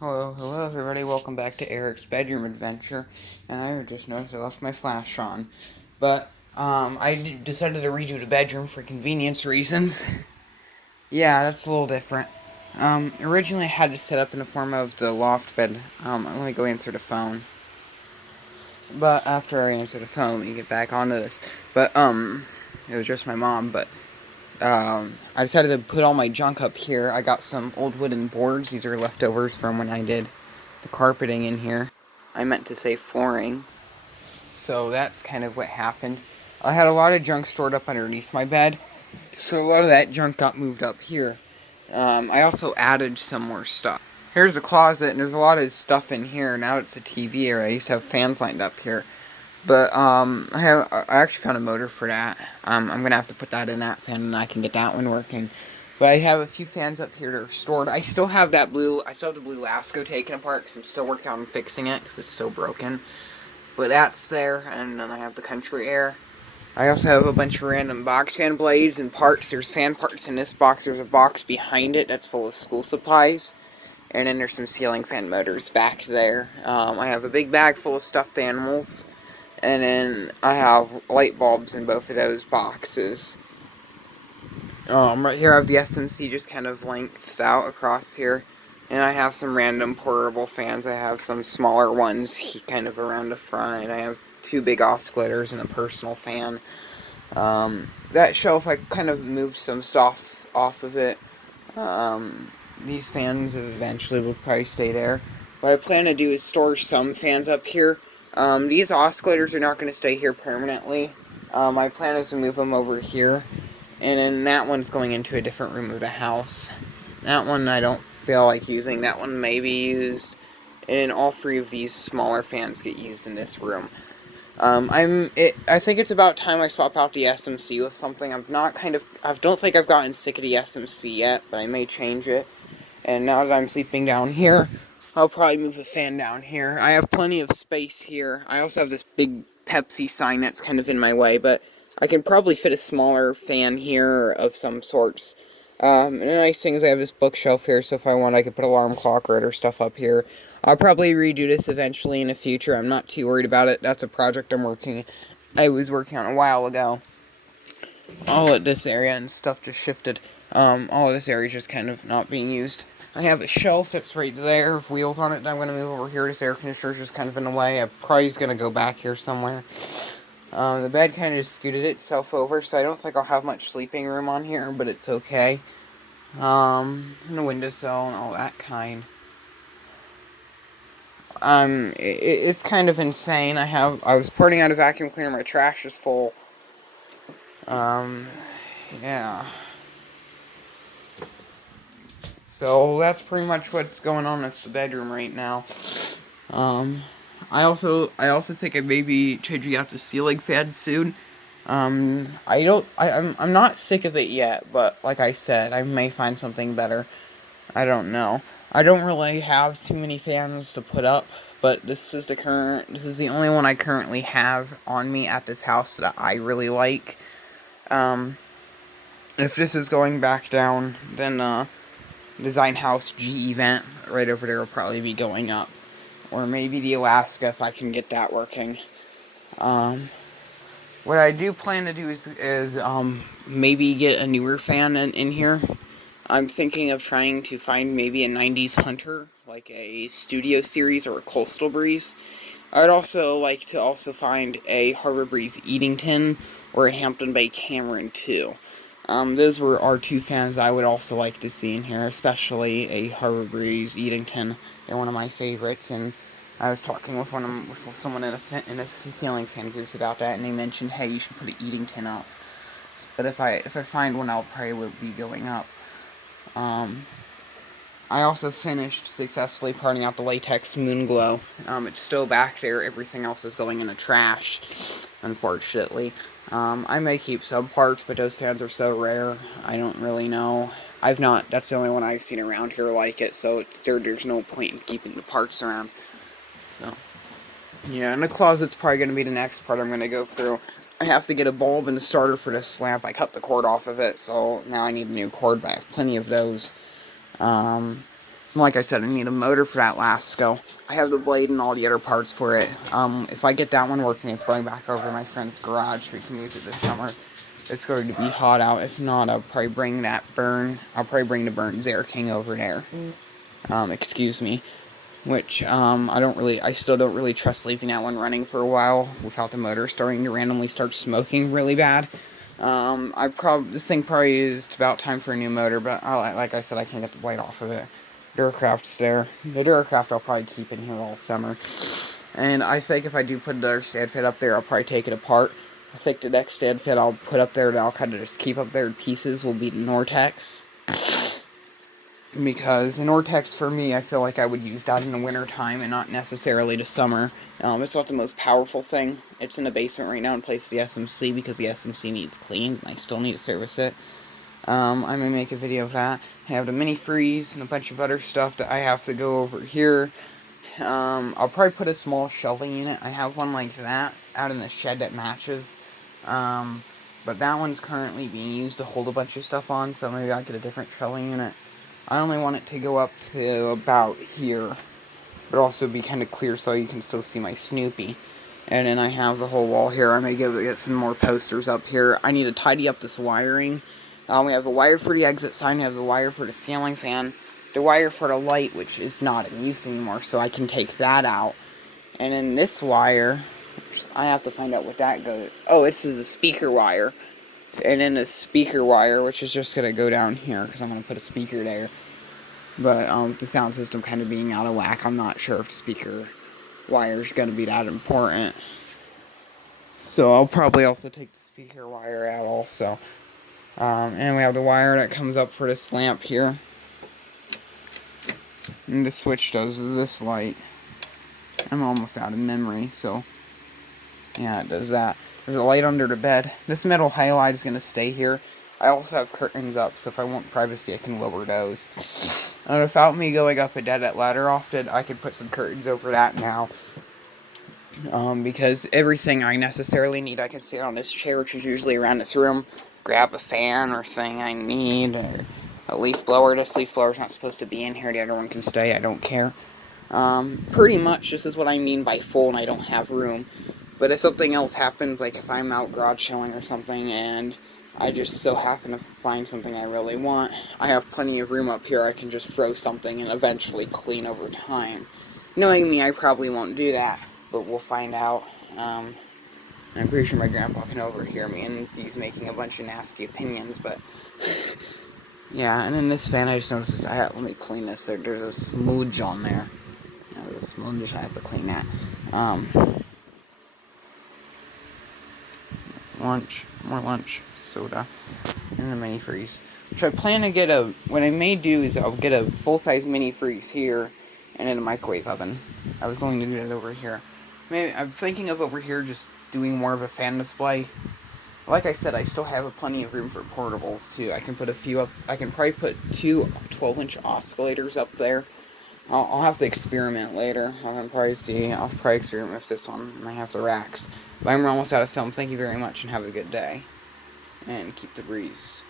Hello everybody, welcome back to Eric's Bedroom Adventure, and I just noticed I left my flash on, but, decided to redo the bedroom for convenience reasons. Yeah, that's a little different. Originally I had it set up in the form of the loft bed. Let me go answer the phone. But after I answer the phone, we get back onto this. But, it was just my mom, but I decided to put all my junk up here. I got some old wooden boards. These are leftovers from when I did the carpeting in here. I meant to say flooring. So that's kind of what happened. I had a lot of junk stored up underneath my bed. So a lot of that junk got moved up here. I also added some more stuff. Here's a closet, and there's a lot of stuff in here. Now it's a TV area. I used to have fans lined up here. But, I actually found a motor for that. I'm gonna have to put that in that fan and I can get that one working. But I have a few fans up here that are stored. I still have the blue Lasco taken apart because I'm still working on fixing it because it's still broken. But that's there, and then I have the Country Air. I also have a bunch of random box fan blades and parts. There's fan parts in this box. There's a box behind it that's full of school supplies. And then there's some ceiling fan motors back there. I have a big bag full of stuffed animals. And then I have light bulbs in both of those boxes. Right here I have the SMC just kind of lengthed out across here. And I have some random portable fans. I have some smaller ones kind of around the front. I have two big oscillators and a personal fan. That shelf, I kind of moved some stuff off of it. These fans eventually will probably stay there. What I plan to do is store some fans up here. These oscillators are not going to stay here permanently. My plan is to move them over here. And then that one's going into a different room of the house. That one I don't feel like using. That one may be used. And then all three of these smaller fans get used in this room. I think it's about time I swap out the SMC with something. I don't think I've gotten sick of the SMC yet, but I may change it. And now that I'm sleeping down here, I'll probably move a fan down here. I have plenty of space here. I also have this big Pepsi sign that's kind of in my way, but I can probably fit a smaller fan here of some sorts. And the nice thing is I have this bookshelf here, so if I want, I could put alarm clock or other stuff up here. I'll probably redo this eventually in the future. I'm not too worried about it. That's a project I was working on a while ago. All of this area and stuff just shifted. All of this area is just kind of not being used. I have a shelf that's right there with wheels on it that I'm going to move over here. This air conditioner is just kind of in the way. I'm probably going to go back here somewhere. The bed kind of just scooted itself over, so I don't think I'll have much sleeping room on here, but it's okay. And the windowsill and all that kind. It's kind of insane. I was pouring out a vacuum cleaner, my trash is full. Yeah. So that's pretty much what's going on with the bedroom right now. I also think I may be changing out the ceiling fan soon. I'm not sick of it yet, but like I said, I may find something better. I don't know. I don't really have too many fans to put up, but this is the only one I currently have on me at this house that I really like. If this is going back down, then, Design House G event right over there will probably be going up. Or maybe the Alaska if I can get that working. What I do plan to do is maybe get a newer fan in here. I'm thinking of trying to find maybe a 90s Hunter, like a Studio Series or a Coastal Breeze. I'd also like to find a Harbor Breeze Eatington or a Hampton Bay Cameron too. Those were our two fans I would also like to see in here, especially a Harbor Breeze Eatington. They're one of my favorites, and I was talking with someone in a ceiling fan groups about that, and they mentioned, hey, you should put an Eatington up. But if I find one, I'll probably be going up. I also finished successfully parting out the latex Moonglow. It's still back there. Everything else is going in the trash, unfortunately. I may keep some parts, but those fans are so rare, I don't really know. That's the only one I've seen around here like it, so there's no point in keeping the parts around. So, yeah, and the closet's probably going to be the next part I'm going to go through. I have to get a bulb and a starter for this lamp. I cut the cord off of it, so now I need a new cord, but I have plenty of those. Like I said, I need a motor for that Lasco. I have the blade and all the other parts for it. If I get that one working, it's going back over to my friend's garage. We can use it this summer. It's going to be hot out. If not, I'll probably bring the Burns Air King over there. Excuse me. Which, I still don't really trust leaving that one running for a while without the motor starting to randomly start smoking really bad. This thing probably is about time for a new motor, but like I said, I can't get the blade off of it. Duracraft's there. The Duracraft I'll probably keep in here all summer. And I think if I do put another stand fit up there, I'll probably take it apart. I think the next stand fit I'll put up there that I'll kind of just keep up there in pieces will be the Nortex. Because in Nortex, for me, I feel like I would use that in the winter time and not necessarily the summer. It's not the most powerful thing. It's in the basement right now in place of the SMC because the SMC needs cleaned and I still need to service it. I'm going to make a video of that. I have the mini freeze and a bunch of other stuff that I have to go over here. I'll probably put a small shelving unit. I have one like that out in the shed that matches. But that one's currently being used to hold a bunch of stuff on, so maybe I'll get a different shelving unit. I only want it to go up to about here, but also be kind of clear so you can still see my Snoopy. And then I have the whole wall here. I may get some more posters up here. I need to tidy up this wiring. We have the wire for the exit sign, we have the wire for the ceiling fan, the wire for the light, which is not in use anymore, so I can take that out. And then this wire, I have to find out what that goes. Oh, this is a speaker wire. And then a speaker wire, which is just going to go down here, because I'm going to put a speaker there. But with the sound system kind of being out of whack, I'm not sure if the speaker wire is going to be that important. So I'll probably also take the speaker wire out also. And we have the wire that comes up for this lamp here. And the switch does this light. I'm almost out of memory, so yeah, it does that. There's a light under the bed. This metal halide is going to stay here. I also have curtains up, so if I want privacy, I can lower those. And without me going up a dead ladder often, I can put some curtains over that now. Because everything I necessarily need, I can sit on this chair, which is usually around this room, grab a fan or thing I need, or a leaf blower. This leaf blower's not supposed to be in here. The other one can stay. I don't care. Pretty much, this is what I mean by full and I don't have room. But if something else happens, like if I'm out garage selling or something, and I just so happen to find something I really want, I have plenty of room up here. I can just throw something and eventually clean over time. Knowing me, I probably won't do that, but we'll find out. I'm pretty sure my grandpa can overhear me, and he's making a bunch of nasty opinions, but yeah. And then this fan, I just noticed, let me clean this. There's a smudge on there. There's a smudge, I have to clean that. Lunch, more lunch, soda, and a mini freeze. Which I plan to get what I may do is I'll get a full-size mini freeze here, and then a microwave oven. I was going to do that over here. Maybe I'm thinking of over here just doing more of a fan display. Like I said, I still have plenty of room for portables too. I can put a few up. I can probably put 2 12-inch oscillators up there. I'll have to experiment later. I'll probably experiment with this one, and I have the racks. But I'm almost out of film. Thank you very much, and have a good day. And keep the breeze.